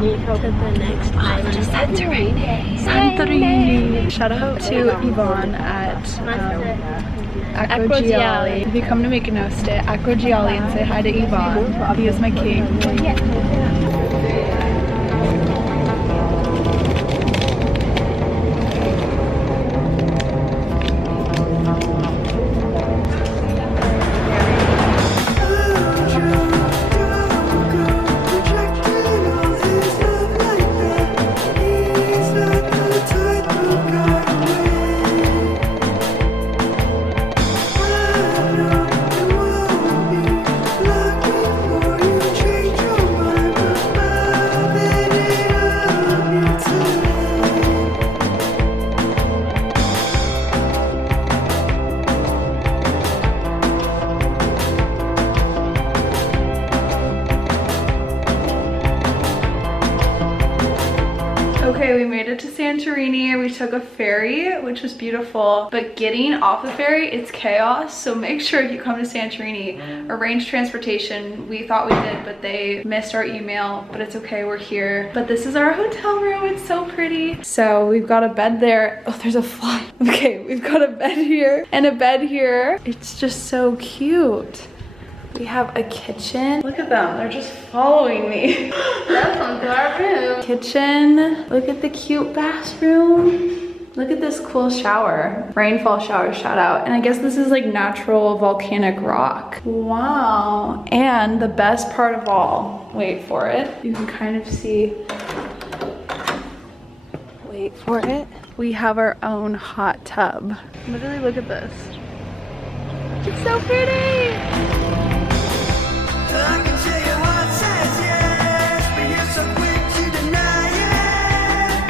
to the next island. Santorini. Santorini. Shout out to Yvonne at Acrogiali. If you come to Mykonos, stay at Acrogiali and say hi to Yvonne. He is my king. Okay, we made it to Santorini. We took a ferry, which was beautiful, but getting off the ferry, it's chaos. So make sure if you come to Santorini, arrange transportation. We thought we did, but they missed our email, but it's okay, we're here. But this is our hotel room, it's so pretty. So we've got a bed there. Oh, there's a fly. Okay, we've got a bed here and a bed here. It's just so cute. We have a kitchen. Look at them, they're just following me. Welcome to our room. Kitchen, look at the cute bathroom. Look at this cool shower. Rainfall shower, shout out. And I guess this is like natural volcanic rock. Wow. And the best part of all, wait for it. You can kind of see, wait for it. We have our own hot tub. Literally look at this. It's so pretty. I can tell you what says yes, but you're so quick to deny it.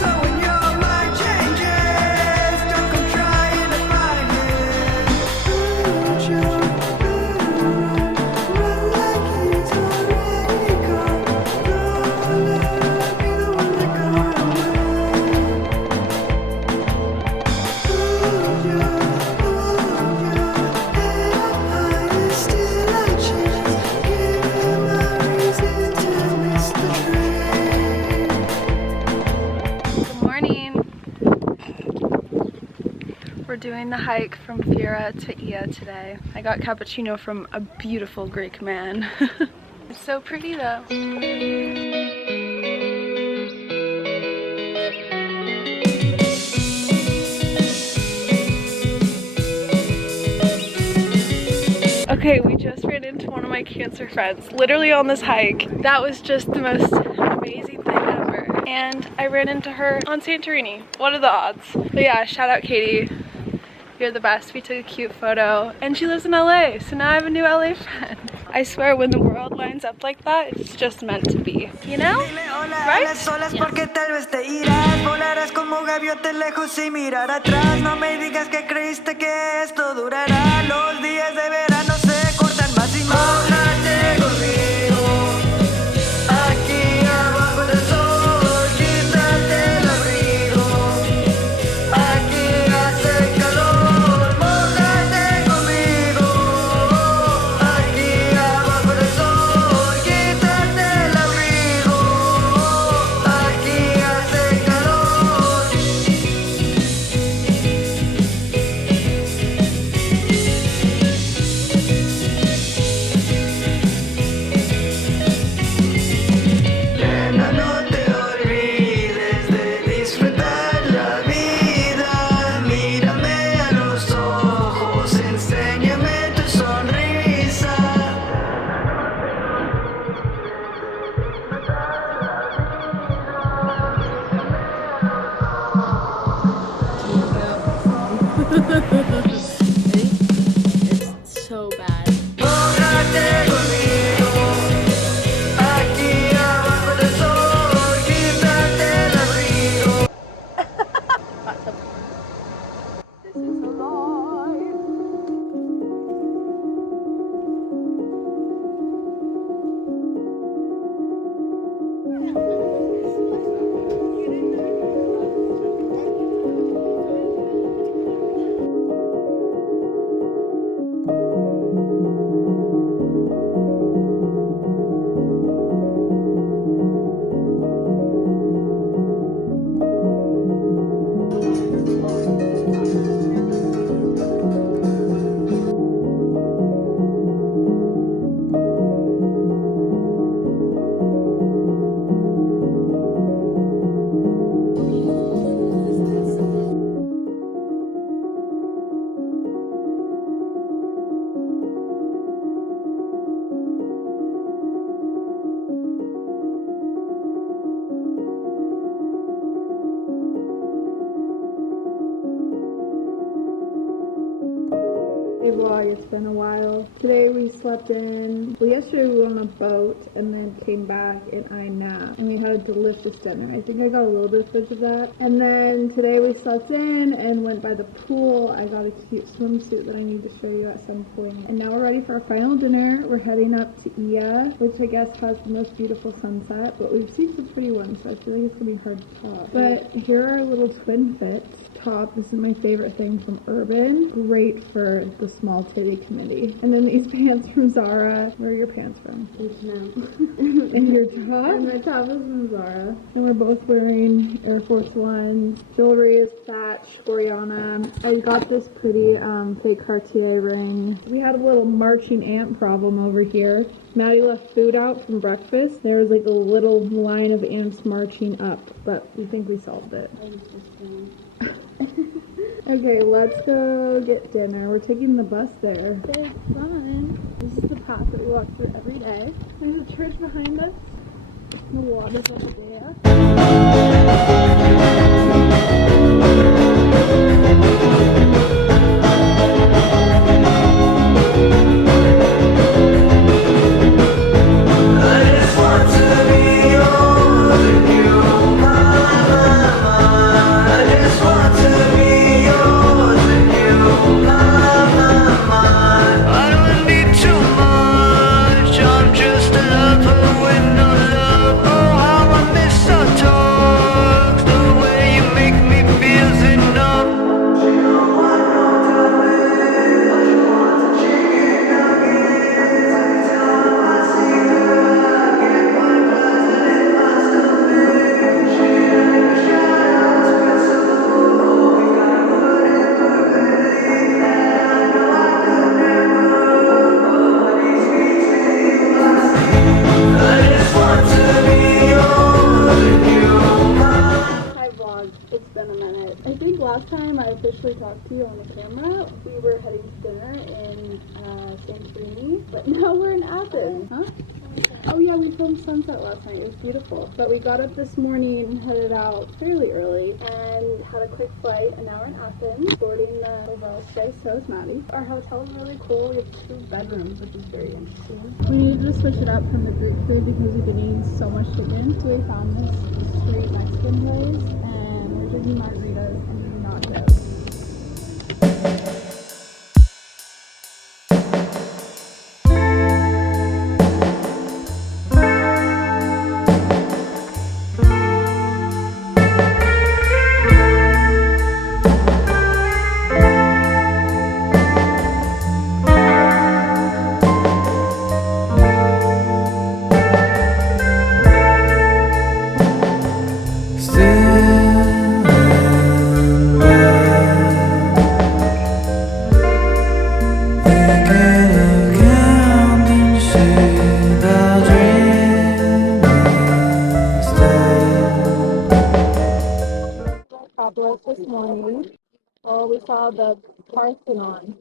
So when your mind changes, don't come trying to find it. Run like it's already gone. Don't let me be the one that got away. Still a chance. Good morning. We're doing the hike from Fira to Ia today. I got cappuccino from a beautiful Greek man. It's so pretty though. Okay, we just ran into one of my cancer friends, literally on this hike. That was just the most amazing thing ever. And I ran into her on Santorini. What are the odds? But yeah, shout out Katie. You're the best. We took a cute photo. And she lives in LA, so now I have a new LA friend. I swear when the world lines up like that, it's just meant to be. You know? Right? It's so bad. it's been a while. Today we slept in. Well, yesterday we went on a boat and then came back and I napped. And we had a delicious dinner. I think I got a little bit of footage of that. And then today we slept in and went by the pool. I got a cute swimsuit that I need to show you at some point. And now we're ready for our final dinner. We're heading up to Ia, which I guess has the most beautiful sunset. But we've seen some pretty ones, so I feel like it's going to be hard to top. But here are our little twin fits. Top, this is my favorite thing from Urban. Great for the small titty committee. And then these pants from Zara. Where are your pants from? H&M. And your top? And my top is from Zara. And we're both wearing Air Force Ones. Jewelry is Thatch, Oriana. I got this pretty fake Cartier ring. We had a little marching ant problem over here. Maddie left food out from breakfast. There was like a little line of ants marching up, but we think we solved it. Okay, let's go get dinner. We're taking the bus there. It's fun. This is the path that we walk through every day. There's a church behind us. The water's over there. Officially talked to you on the camera. We were heading to dinner in Santorini, but now we're in Athens. Huh? Oh yeah, we filmed sunset last night. It was beautiful. But we got up this morning and headed out fairly early and had a quick flight, and now we're in Athens, boarding the hotel today. So is Maddie. Our hotel is really cool. We have 2 bedrooms, which is very interesting. We needed to switch it up from the Greek food because we've been eating so much chicken. So we found this street Mexican place, and we're drinking margaritas and eating nachos. This morning, we saw the Pantheon?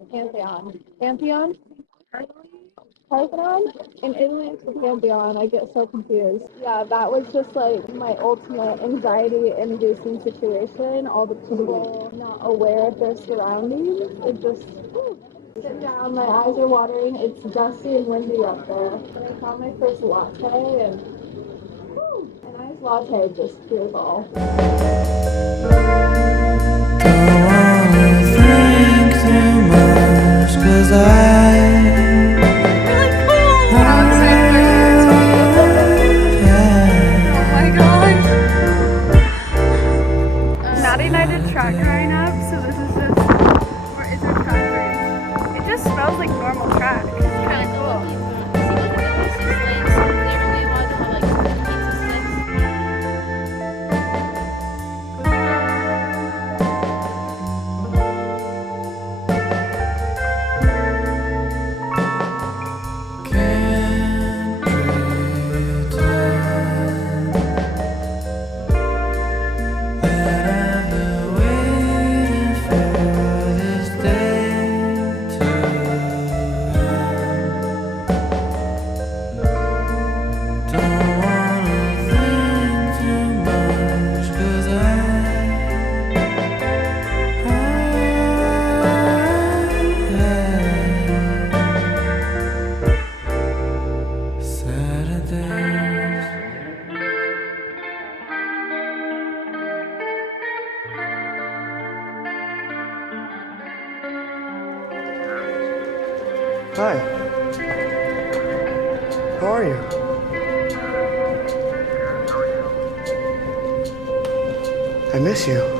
Parthenon? In Italy, it's the Pantheon. I get so confused. Yeah, that was just like my ultimate anxiety-inducing situation. All the people not aware of their surroundings. It just, sit down, my eyes are watering. It's dusty and windy up there. And I found my first latte, and a nice latte just cures all. Hi. How are you? I miss you.